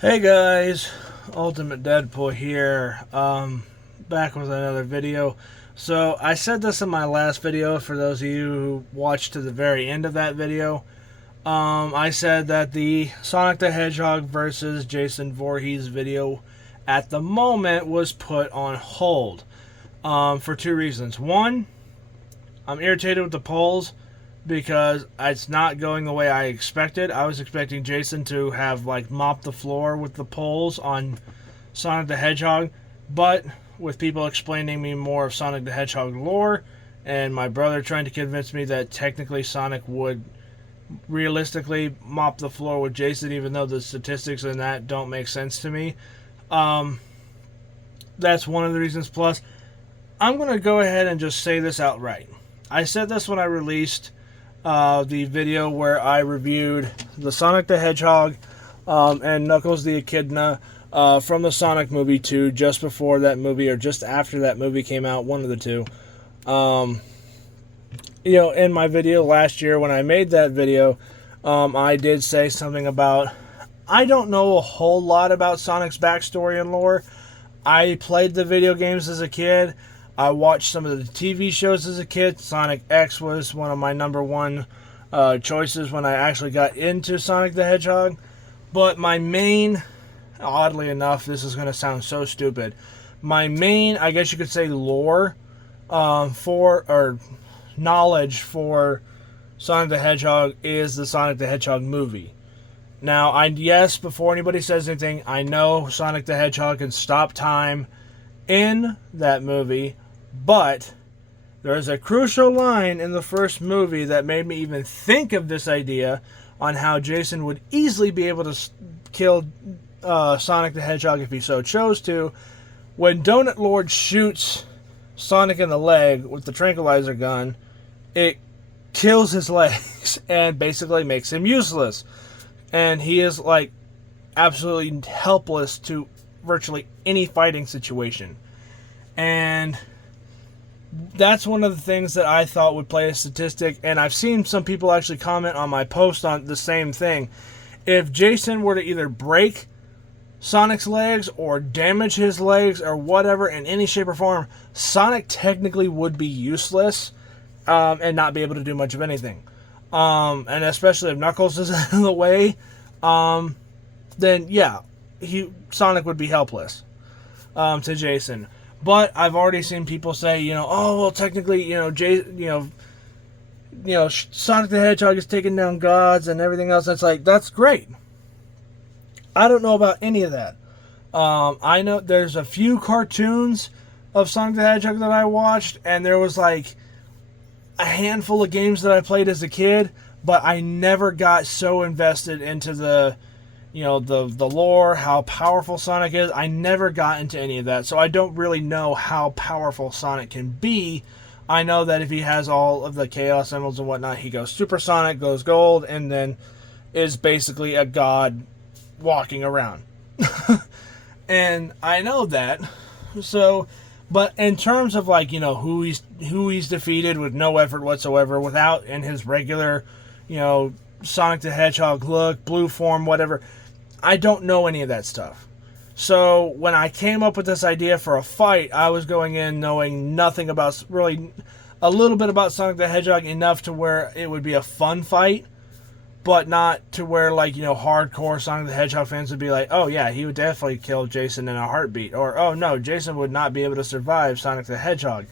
Hey guys, Ultimate Deadpool here, back with another video. So I said this in my last video for those of you who watched to the very end of that video. I said that the Sonic the Hedgehog versus Jason Voorhees video at the moment was put on hold, for two reasons. One, I'm irritated with the polls because it's not going the way I expected. I was expecting Jason to have like mopped the floor with the polls on Sonic the Hedgehog, but with people explaining me more of Sonic the Hedgehog lore and my brother trying to convince me that technically Sonic would realistically mop the floor with Jason, even though the statistics in that don't make sense to me. That's one of the reasons. Plus, I'm going to go ahead and just say this outright. I said this when I released the video where I reviewed the Sonic the Hedgehog and Knuckles the Echidna from the Sonic movie 2, just before that movie or just after that movie came out, one of the two. In my video last year when I made that video, I did say something about, I don't know a whole lot about Sonic's backstory and lore. I played the video games as a kid. I watched some of the TV shows as a kid. Sonic X was one of my number one choices when I actually got into Sonic the Hedgehog. But my main, oddly enough, this is going to sound so stupid, my main, I guess you could say, lore or knowledge for Sonic the Hedgehog is the Sonic the Hedgehog movie. Now, yes, before anybody says anything, I know Sonic the Hedgehog can stop time in that movie, but there's a crucial line in the first movie that made me even think of this idea on how Jason would easily be able to kill Sonic the Hedgehog if he so chose to. When Donut Lord shoots Sonic in the leg with the tranquilizer gun, it kills his legs and basically makes him useless. And he is like absolutely helpless to virtually any fighting situation. And that's one of the things that I thought would play a statistic, and I've seen some people actually comment on my post on the same thing. If Jason were to either break Sonic's legs or damage his legs or whatever in any shape or form, Sonic technically would be useless and not be able to do much of anything. And especially if Knuckles is in the way, then yeah, Sonic would be helpless to Jason. But I've already seen people say, oh well, technically, Sonic the Hedgehog is taking down gods and everything else. That's great. I don't know about any of that. I know there's a few cartoons of Sonic the Hedgehog that I watched, and there was like a handful of games that I played as a kid, but I never got so invested into the lore, how powerful Sonic is. I never got into any of that, so I don't really know how powerful Sonic can be. I know that if he has all of the Chaos Emeralds and whatnot, he goes Supersonic, goes gold, and then is basically a god walking around. And I know that. So, but in terms of who he's defeated with no effort whatsoever, without in his regular, Sonic the Hedgehog look, blue form, whatever, I don't know any of that stuff. So when I came up with this idea for a fight, I was going in knowing nothing about, really a little bit about Sonic the Hedgehog, enough to where it would be a fun fight, but not to where hardcore Sonic the Hedgehog fans would be like, oh yeah, he would definitely kill Jason in a heartbeat, or oh no, Jason would not be able to survive Sonic the Hedgehog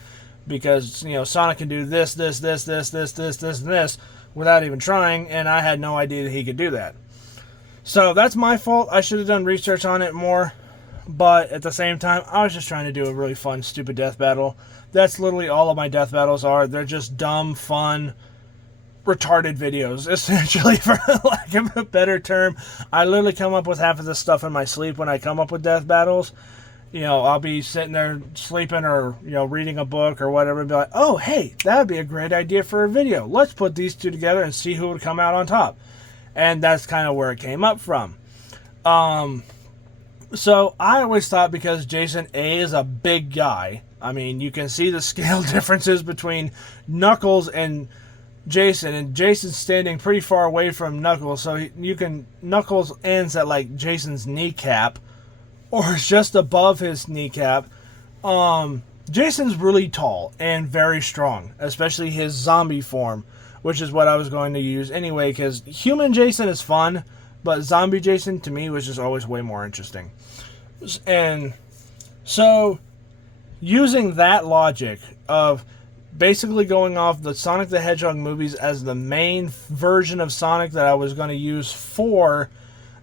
because Sonic can do this, and this without even trying, and I had no idea that he could do that. So that's my fault. I should have done research on it more, but at the same time, I was just trying to do a really fun, stupid death battle. That's literally all of my death battles are. They're just dumb, fun, retarded videos, essentially, for lack of a better term. I literally come up with half of this stuff in my sleep when I come up with death battles. I'll be sitting there sleeping or, reading a book or whatever and be like, oh, hey, that would be a great idea for a video. Let's put these two together and see who would come out on top. And that's kind of where it came up from. So I always thought, because Jason, A, is a big guy. I mean, you can see the scale differences between Knuckles and Jason, and Jason's standing pretty far away from Knuckles, so Knuckles ends at like Jason's kneecap, or just above his kneecap. Jason's really tall and very strong, especially his zombie form, which is what I was going to use anyway, because human Jason is fun, but zombie Jason to me was just always way more interesting. And so, using that logic of basically going off the Sonic the Hedgehog movies as the main version of Sonic that I was going to use for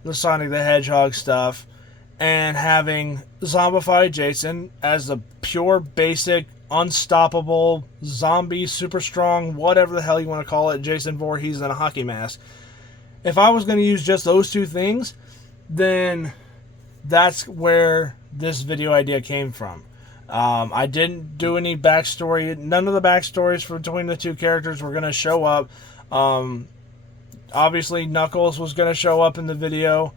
the Sonic the Hedgehog stuff, and having zombified Jason as the pure, basic, unstoppable, zombie, super strong, whatever the hell you want to call it, Jason Voorhees in a hockey mask. If I was going to use just those two things, then that's where this video idea came from. I didn't do any backstory. None of the backstories between the two characters were going to show up. Obviously, Knuckles was going to show up in the video.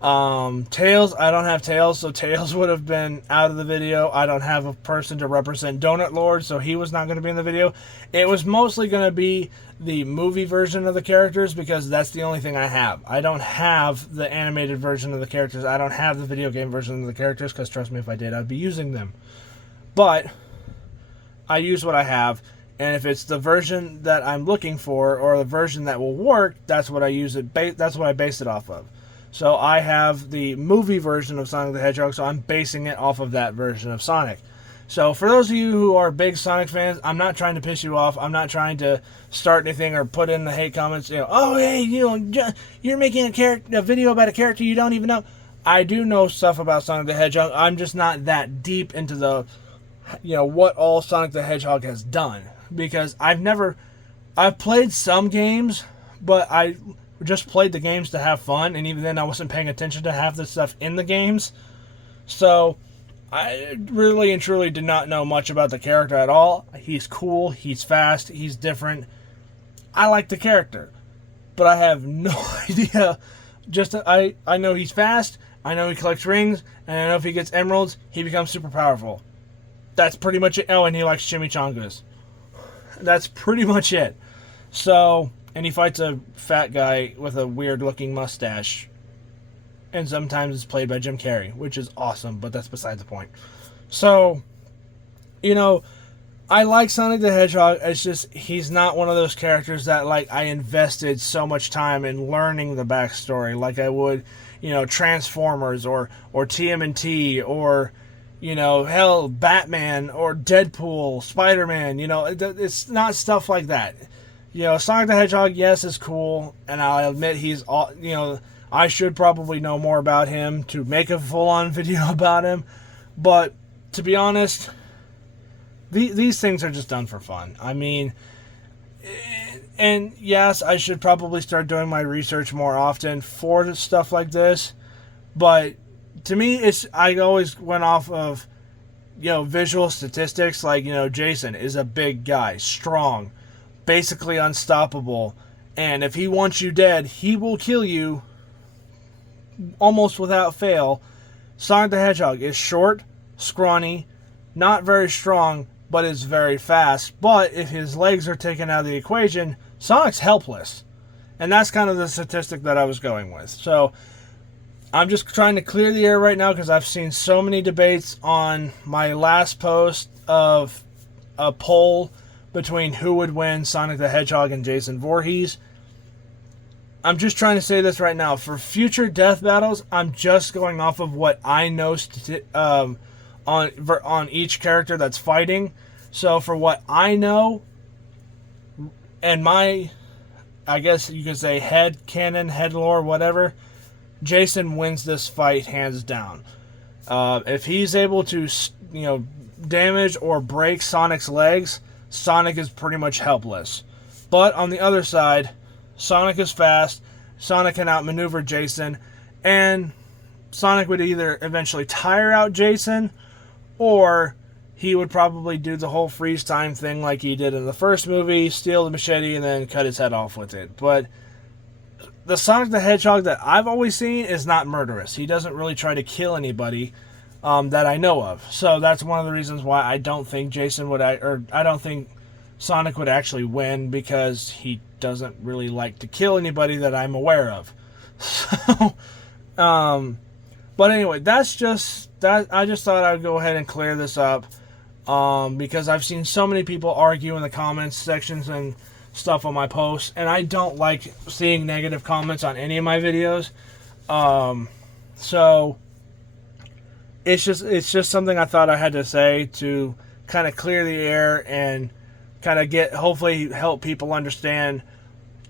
Tails, I don't have Tails, so Tails would have been out of the video. I don't have a person to represent Donut Lord, so he was not going to be in the video. It was mostly going to be the movie version of the characters, because that's the only thing I have. I don't have the animated version of the characters. I don't have the video game version of the characters, because trust me, if I did, I'd be using them. But I use what I have, and if it's the version that I'm looking for, or the version that will work, that's what I use it. That's what I base it off of. So I have the movie version of Sonic the Hedgehog, so I'm basing it off of that version of Sonic. So for those of you who are big Sonic fans, I'm not trying to piss you off. I'm not trying to start anything or put in the hate comments. Oh hey, you're making a video about a character you don't even know. I do know stuff about Sonic the Hedgehog. I'm just not that deep into the, what all Sonic the Hedgehog has done, because I've played some games, but I just played the games to have fun, and even then I wasn't paying attention to half the stuff in the games. So I really and truly did not know much about the character at all. He's cool, he's fast, he's different. I like the character, but I have no idea. I know he's fast, I know he collects rings, and I know if he gets emeralds, he becomes super powerful. That's pretty much it. Oh, and he likes chimichangas. That's pretty much it. So, and he fights a fat guy with a weird looking mustache. And sometimes it's played by Jim Carrey, which is awesome, but that's beside the point. So, I like Sonic the Hedgehog. It's just, he's not one of those characters that, I invested so much time in learning the backstory like I would, Transformers or TMNT or, hell, Batman or Deadpool, Spider-Man. It's not stuff like that. Sonic the Hedgehog, yes, is cool, and I'll admit he's, I should probably know more about him to make a full-on video about him, but to be honest, these things are just done for fun. I mean, and yes, I should probably start doing my research more often for stuff like this, but to me, I always went off of, visual statistics, like, Jason is a big guy, strong, basically unstoppable, and if he wants you dead, he will kill you almost without fail. Sonic the Hedgehog is short, scrawny, not very strong, but is very fast. But if his legs are taken out of the equation, Sonic's helpless. And that's kind of the statistic that I was going with. So I'm just trying to clear the air right now, because I've seen so many debates on my last post of a poll between who would win, Sonic the Hedgehog and Jason Voorhees. I'm just trying to say this right now. For future death battles, I'm just going off of what I know on each character that's fighting. So for what I know, and my, I guess you could say head canon, head lore, whatever, Jason wins this fight hands down. If he's able to, damage or break Sonic's legs, Sonic is pretty much helpless. But on the other side, Sonic is fast, Sonic can outmaneuver Jason, and Sonic would either eventually tire out Jason, or he would probably do the whole freeze time thing like he did in the first movie, steal the machete, and then cut his head off with it. But the Sonic the Hedgehog that I've always seen is not murderous. He doesn't really try to kill anybody that I know of. So that's one of the reasons why I don't think Jason would, or I don't think Sonic would actually win because he doesn't really like to kill anybody that I'm aware of. So, but anyway, that's just that. I just thought I'd go ahead and clear this up, because I've seen so many people argue in the comments sections and stuff on my posts, and I don't like seeing negative comments on any of my videos. So it's just something I thought I had to say to kind of clear the air and kind of hopefully help people understand,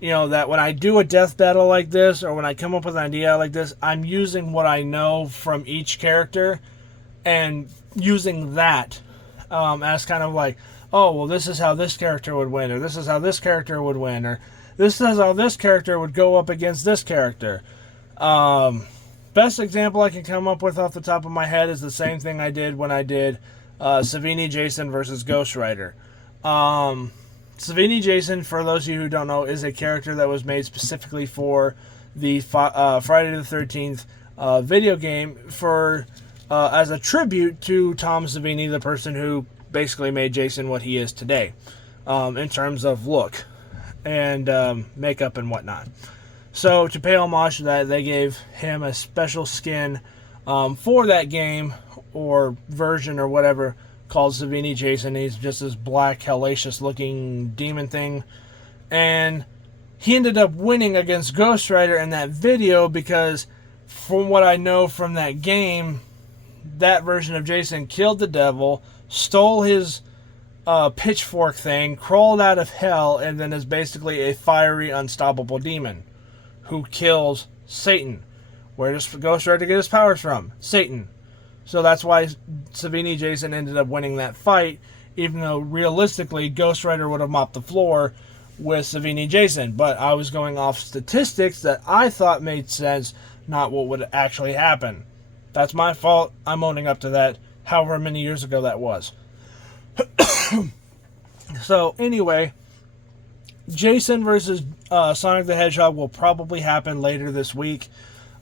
that when I do a death battle like this, or when I come up with an idea like this, I'm using what I know from each character and using that as kind of like, oh, well, this is how this character would win, or this is how this character would win, or this is how this character would go up against this character. Best example I can come up with off the top of my head is the same thing I did when I did Savini Jason versus Ghost Rider. Savini Jason, for those of you who don't know, is a character that was made specifically for the Friday the 13th video game as a tribute to Tom Savini, the person who basically made Jason what he is today, in terms of look and makeup and whatnot. So to pay homage to that, they gave him a special skin for that game or version or whatever called Savini Jason. He's just this black, hellacious looking demon thing. And he ended up winning against Ghost Rider in that video because from what I know from that game, that version of Jason killed the devil, stole his pitchfork thing, crawled out of hell, and then is basically a fiery, unstoppable demon who kills Satan. Where does Ghost Rider get his powers from? Satan. So that's why Savini Jason ended up winning that fight, even though realistically Ghost Rider would have mopped the floor with Savini Jason. But I was going off statistics that I thought made sense, not what would actually happen. That's my fault. I'm owning up to that, however many years ago that was. So anyway, Jason versus Sonic the Hedgehog will probably happen later this week.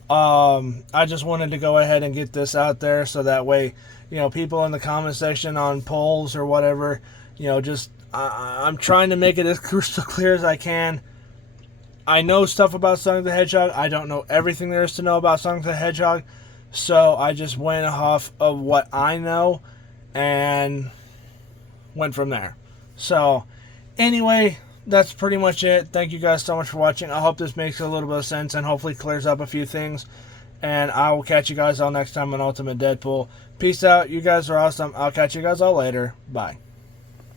I just wanted to go ahead and get this out there so that way, people in the comment section on polls or whatever, I'm trying to make it as crystal clear as I can. I know stuff about Sonic the Hedgehog. I don't know everything there is to know about Sonic the Hedgehog. So I just went off of what I know and went from there. So anyway, that's pretty much it. Thank you guys so much for watching. I hope this makes a little bit of sense and hopefully clears up a few things. And I will catch you guys all next time on Ultimate Deadpool. Peace out. You guys are awesome. I'll catch you guys all later. Bye.